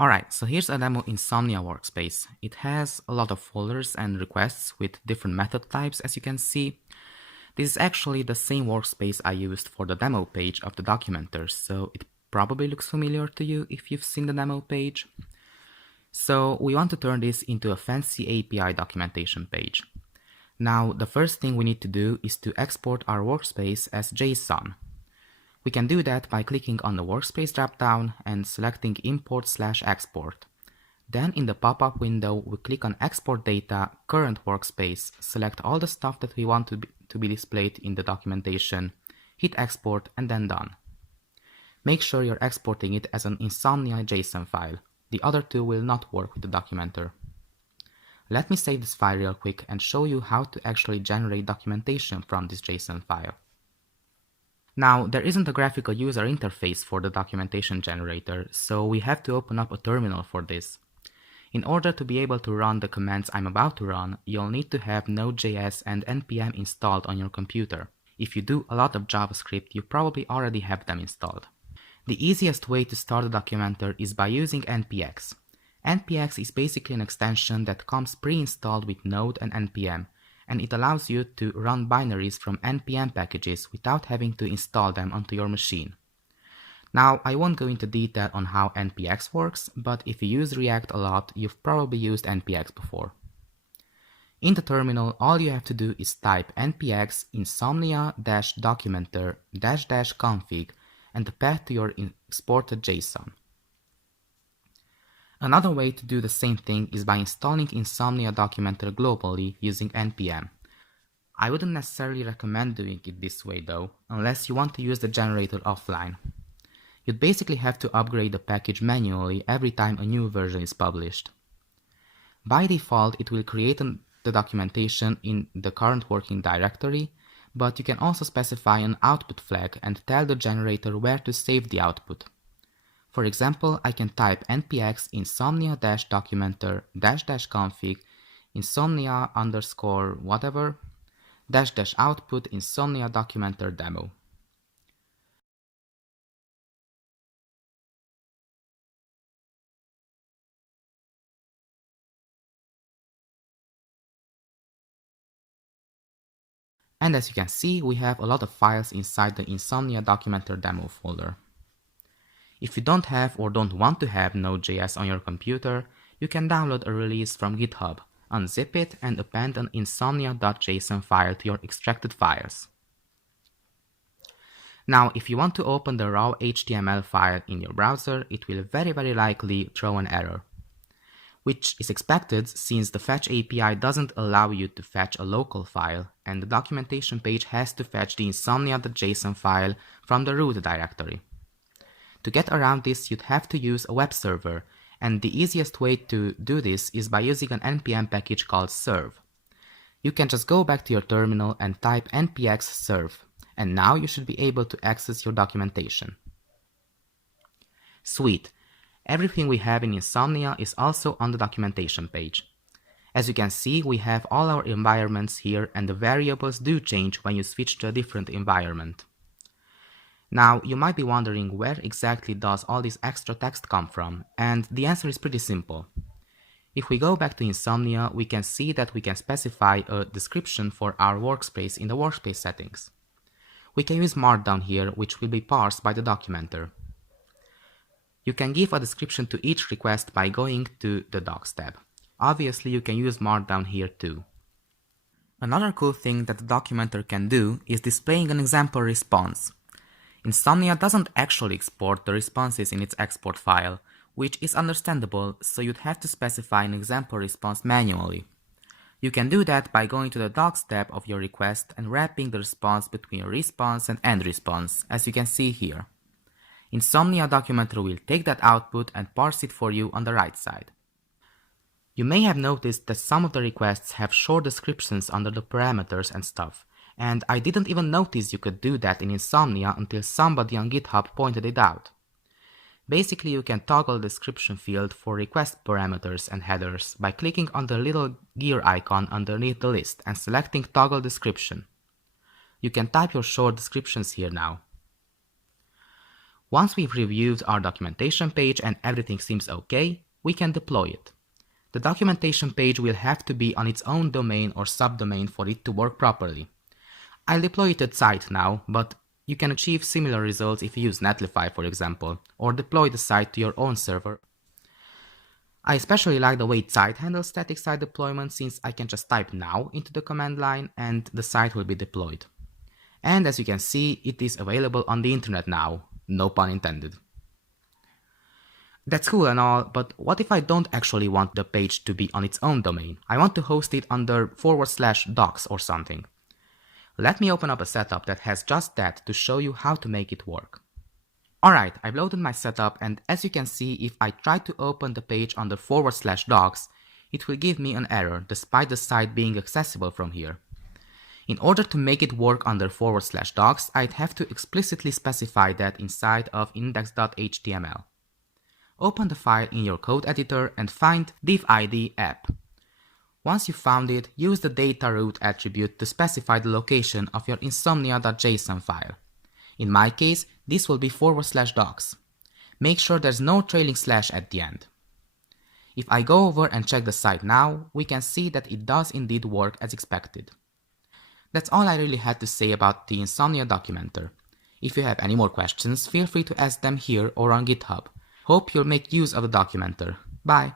Alright, so here's a demo Insomnia Workspace. It has a lot of folders and requests with different method types, as you can see. This is actually the same workspace I used for the demo page of the Documenter, so it probably looks familiar to you if you've seen the demo page. So we want to turn this into a fancy API documentation page. Now, the first thing we need to do is to export our workspace as JSON. We can do that by clicking on the Workspace dropdown and selecting Import/Export. Then in the pop-up window, we click on Export Data, Current Workspace, select all the stuff that we want to be displayed in the documentation, hit Export, and then Done. Make sure you're exporting it as an Insomnia JSON file. The other two will not work with the Documenter. Let me save this file real quick and show you how to actually generate documentation from this JSON file. Now, there isn't a graphical user interface for the documentation generator, so we have to open up a terminal for this. In order to be able to run the commands I'm about to run, you'll need to have Node.js and npm installed on your computer. If you do a lot of JavaScript, you probably already have them installed. The easiest way to start a Documenter is by using npx. npx is basically an extension that comes pre-installed with Node and npm, and it allows you to run binaries from npm packages without having to install them onto your machine. Now, I won't go into detail on how npx works, but if you use React a lot, you've probably used npx before. In the terminal, all you have to do is type npx insomnia-documenter-config and the path to your exported JSON. Another way to do the same thing is by installing Insomnia Documenter globally using npm. I wouldn't necessarily recommend doing it this way though, unless you want to use the generator offline. You'd basically have to upgrade the package manually every time a new version is published. By default, it will create the documentation in the current working directory, but you can also specify an output flag and tell the generator where to save the output. For example, I can type npx insomnia-documenter-config insomnia_whatever --output insomnia documenter demo. And as you can see, we have a lot of files inside the Insomnia Documenter demo folder. If you don't have or don't want to have Node.js on your computer, you can download a release from GitHub, unzip it, and append an insomnia.json file to your extracted files. Now, if you want to open the raw HTML file in your browser, it will very likely throw an error, which is expected since the fetch API doesn't allow you to fetch a local file, and the documentation page has to fetch the insomnia.json file from the root directory. To get around this, you'd have to use a web server, and the easiest way to do this is by using an npm package called serve. You can just go back to your terminal and type npx serve, and now you should be able to access your documentation. Sweet! Everything we have in Insomnia is also on the documentation page. As you can see, we have all our environments here, and the variables do change when you switch to a different environment. Now, you might be wondering where exactly does all this extra text come from, and the answer is pretty simple. If we go back to Insomnia, we can see that we can specify a description for our workspace in the workspace settings. We can use Markdown here, which will be parsed by the Documenter. You can give a description to each request by going to the Docs tab. Obviously, you can use Markdown here too. Another cool thing that the Documenter can do is displaying an example response. Insomnia doesn't actually export the responses in its export file, which is understandable, so you'd have to specify an example response manually. You can do that by going to the Docs tab of your request and wrapping the response between response and end response, as you can see here. Insomnia Documenter will take that output and parse it for you on the right side. You may have noticed that some of the requests have short descriptions under the parameters and stuff, and I didn't even notice you could do that in Insomnia until somebody on GitHub pointed it out. Basically, you can toggle the description field for request parameters and headers by clicking on the little gear icon underneath the list and selecting Toggle Description. You can type your short descriptions here now. Once we've reviewed our documentation page and everything seems okay, we can deploy it. The documentation page will have to be on its own domain or subdomain for it to work properly. I'll deploy it at site now, but you can achieve similar results if you use Netlify, for example, or deploy the site to your own server. I especially like the way site handles static site deployment, since I can just type now into the command line and the site will be deployed. And as you can see, it is available on the internet now, no pun intended. That's cool and all, but what if I don't actually want the page to be on its own domain? I want to host it under /docs or something. Let me open up a setup that has just that to show you how to make it work. Alright, I've loaded my setup, and as you can see, if I try to open the page under /docs, it will give me an error despite the site being accessible from here. In order to make it work under /docs, I'd have to explicitly specify that inside of index.html. Open the file in your code editor and find div-id app. Once you've found it, use the data root attribute to specify the location of your insomnia.json file. In my case, this will be /docs. Make sure there's no trailing slash at the end. If I go over and check the site now, we can see that it does indeed work as expected. That's all I really had to say about the Insomnia Documenter. If you have any more questions, feel free to ask them here or on GitHub. Hope you'll make use of the Documenter. Bye!